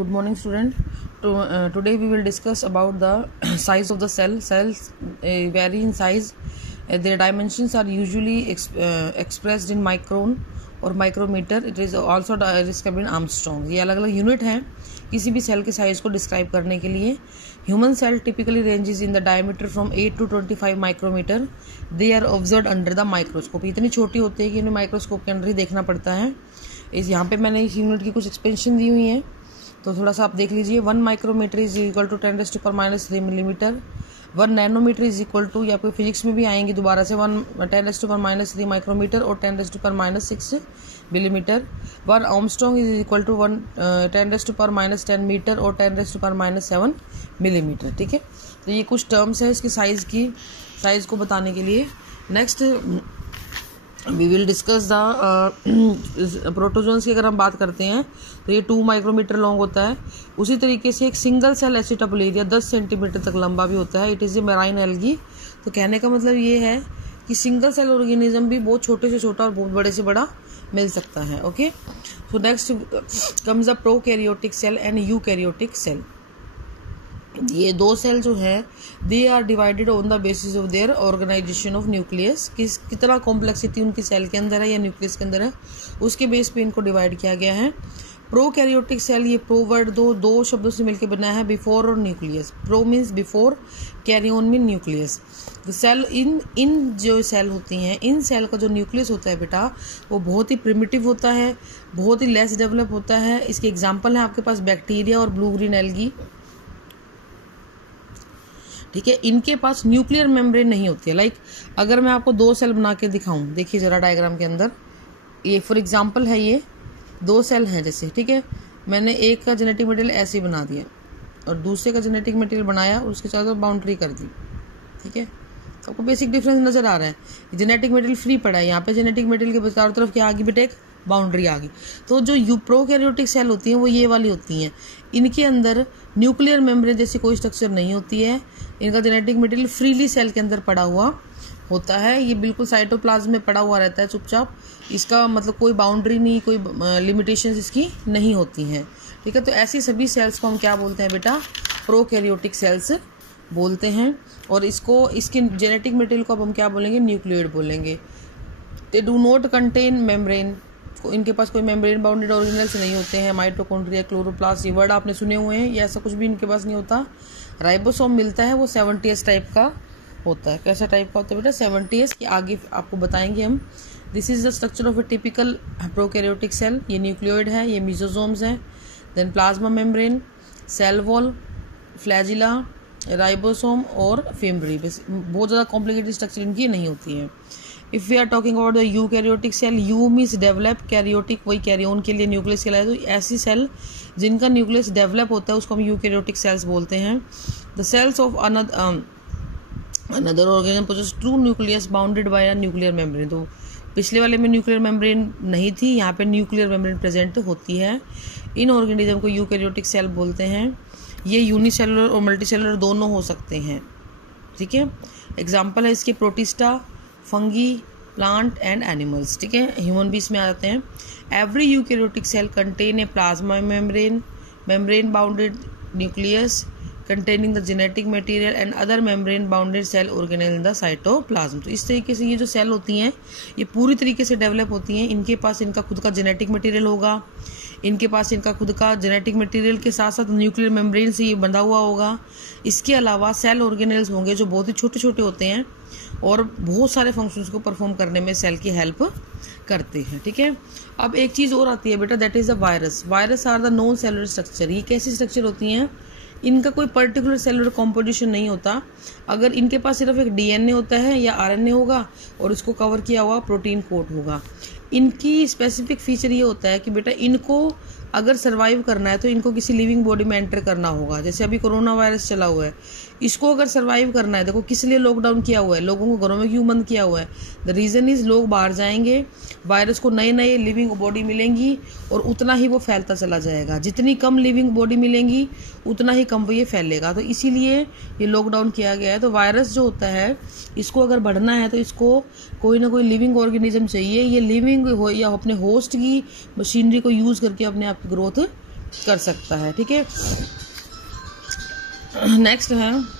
Good morning, student. Today we will discuss about the size of the cell. Cells vary in size. Their dimensions are usually expressed in micron और micrometre. It is also describe in Armstrong. ये अलग अलग unit हैं किसी भी cell के size को describe करने के लिए. Human cell typically ranges in the diameter from 8 to 25 micrometre. They are observed under the microscope. इतनी छोटी होती है कि इन्हें माइक्रोस्कोप के अंदर ही देखना पड़ता है. यहाँ पे मैंने इस यूनिट की कुछ एक्सपेंशन दी हुई है, तो थोड़ा सा आप देख लीजिए. 1 micrometre is equal to 10⁻³ millimetre. 1 nanometre is equal to, या आपको फिजिक्स में भी आएंगी दोबारा से, 10⁻³ माइक्रोमीटर और 10⁻⁶ millimetre. 1 Armstrong is equal to 10⁻10 metre और 10⁻7 मिलीमीटर. ठीक है, तो ये कुछ टर्म्स है इसकी साइज को बताने के लिए. Next we will discuss the protozoans की. अगर हम बात करते हैं तो ये 2 माइक्रोमीटर लॉन्ग होता है. उसी तरीके से एक सिंगल सेल एसिटापुलेरिया 10 सेंटीमीटर तक लंबा भी होता है. It is a marine algae. तो कहने का मतलब ये है कि सिंगल सेल ऑर्गेनिज्म भी बहुत छोटे से छोटा और बहुत बड़े से बड़ा मिल सकता है. Okay, so next comes the prokaryotic cell and eukaryotic cell. ये दो सेल जो है they are divided on the basis of their organisation of nucleus. कितना कॉम्प्लेक्सिटी उनकी सेल के अंदर है या न्यूक्लियस के अंदर है, उसके बेस पे इनको डिवाइड किया गया है. प्रोकैरियोटिक सेल, ये प्रो वर्ड दो शब्दों से मिलकर बना है, बिफोर और nucleus. Pro means before, karyon mean nucleus. The cell इन जो सेल होती हैं, इन सेल का जो न्यूक्लियस होता है बेटा, वो बहुत ही प्रिमिटिव होता है, बहुत ही लेस डेवलप होता है. इसके एग्जाम्पल है आपके पास बैक्टीरिया और ब्लू ग्रीन एल्गी. ठीक है, इनके पास न्यूक्लियर मेम्ब्रेन नहीं होती है. लाइक अगर मैं आपको 2 सेल बना के दिखाऊं, देखिए जरा डायग्राम के अंदर, ये फॉर एग्जांपल है, ये 2 सेल हैं जैसे. ठीक है, मैंने एक का जेनेटिक मटेरियल ऐसे बना दिया और दूसरे का जेनेटिक मटेरियल बनाया और उसके चारों तरफ बाउंड्री कर दी. ठीक है, आपको बेसिक डिफरेंस नजर आ रहा है. जेनेटिक मटेरियल फ्री पड़ा है, यहाँ पे जेनेटिक मटेरियल के चारों तरफ क्या आ गई बेटे, एक बाउंड्री आ गई. तो जो प्रोकैरियोटिक सेल होती हैं वो ये वाली होती हैं. इनके अंदर न्यूक्लियर मेम्ब्रेन जैसी कोई स्ट्रक्चर नहीं होती है. इनका जेनेटिक मटेरियल फ्रीली सेल के अंदर पड़ा हुआ होता है. ये बिल्कुल साइटोप्लाज्म में पड़ा हुआ रहता है चुपचाप. इसका मतलब कोई बाउंड्री नहीं, कोई लिमिटेशंस इसकी नहीं होती हैं. ठीक है, तो ऐसी सभी सेल्स को हम क्या बोलते हैं बेटा, प्रोकैरियोटिक सेल्स बोलते हैं. और इसके जेनेटिक मटेरियल को अब हम क्या बोलेंगे, न्यूक्लियोइड बोलेंगे. They do not contain membrane. इनके पास कोई मेम्ब्रेन बाउंडेड ऑर्गेनेल्स नहीं होते हैं. माइटोकॉन्ड्रिया, क्लोरोप्लास्ट, ये वर्ड आपने सुने हुए हैं. ये ऐसा कुछ भी इनके पास नहीं होता. राइबोसोम मिलता है, वो 70s टाइप का होता है. कैसा टाइप का होता है बेटा, 70s. के आगे आपको बताएंगे हम. This is the structure of a typical prokaryotic cell. ये न्यूक्लियोइड है, ये मीजोसोम्स हैं. Then plasma membrane, cell wall, flagella, ribosome और फिम्ब्री. बहुत ज़्यादा कॉम्प्लिकेटेड स्ट्रक्चर इनकी नहीं होती है. If we are talking about the eukaryotic cell, eu means develop, karyotic वही कैरियोन के लिए न्यूक्लियस कहलाए. तो ऐसी सेल जिनका न्यूक्लियस डेवलप होता है उसको हम यूकैरियोटिक सेल्स बोलते हैं. The cells of another organism possess true nucleus bounded by a nuclear membrane. तो पिछले वाले में न्यूक्लियर मेम्ब्रेन नहीं थी, यहाँ पे न्यूक्लियर मेम्ब्रेन प्रेजेंट होती है. इन ऑर्गेनिज्म को यूकैरियोटिक सेल बोलते हैं. ये यूनिसेलुलर और मल्टीसेलुलर दोनों हो सकते हैं. ठीक है, एग्जाम्पल है इसके protista, fungi, plant and animals. ठीक है, ह्यूमन भी इसमें आ जाते हैं. Every eukaryotic cell contain a plasma membrane bounded nucleus containing the genetic material and other membrane bounded cell organelle in the cytoplasm. तो इस तरीके से ये जो सेल होती हैं ये पूरी तरीके से डेवलप होती हैं. इनके पास इनका खुद का जेनेटिक मटेरियल होगा, इनके पास इनका खुद का जेनेटिक मटेरियल के साथ साथ न्यूक्लियर मेम्ब्रेन से ये बंधा हुआ होगा. इसके अलावा सेल ऑर्गेनेल्स होंगे जो बहुत ही छोटे छोटे होते हैं और बहुत सारे फंक्शंस को परफॉर्म करने में सेल की हेल्प करते हैं. ठीक है, अब एक चीज़ और आती है बेटा, that is the virus. Virus are the non cellular structure. ये कैसी स्ट्रक्चर होती हैं, इनका कोई पर्टिकुलर सेलुलर कॉम्पोजिशन नहीं होता. अगर इनके पास सिर्फ एक डीएनए होता है या आरएनए होगा और इसको कवर किया हुआ प्रोटीन कोट होगा. इनकी स्पेसिफिक फीचर ये होता है कि बेटा इनको अगर सर्वाइव करना है तो इनको किसी लिविंग बॉडी में एंटर करना होगा. जैसे अभी कोरोना वायरस चला हुआ है, इसको अगर सर्वाइव करना है, देखो किस लिए लॉकडाउन किया हुआ है, लोगों को घरों में क्यों बंद किया हुआ है. द रीजन इज लोग बाहर जाएंगे, वायरस को नए नए लिविंग बॉडी मिलेंगी और उतना ही वो फैलता चला जाएगा. जितनी कम लिविंग बॉडी मिलेंगी उतना ही कम वो ये फैलेगा. तो इसीलिए ये लॉकडाउन किया गया है. तो वायरस जो होता है इसको अगर बढ़ना है तो इसको कोई ना कोई लिविंग ऑर्गेनिज्म चाहिए. ये लिविंग हो या अपने होस्ट की मशीनरी को यूज करके अपने आप की ग्रोथ कर सकता है। ठीक है, नेक्स्ट है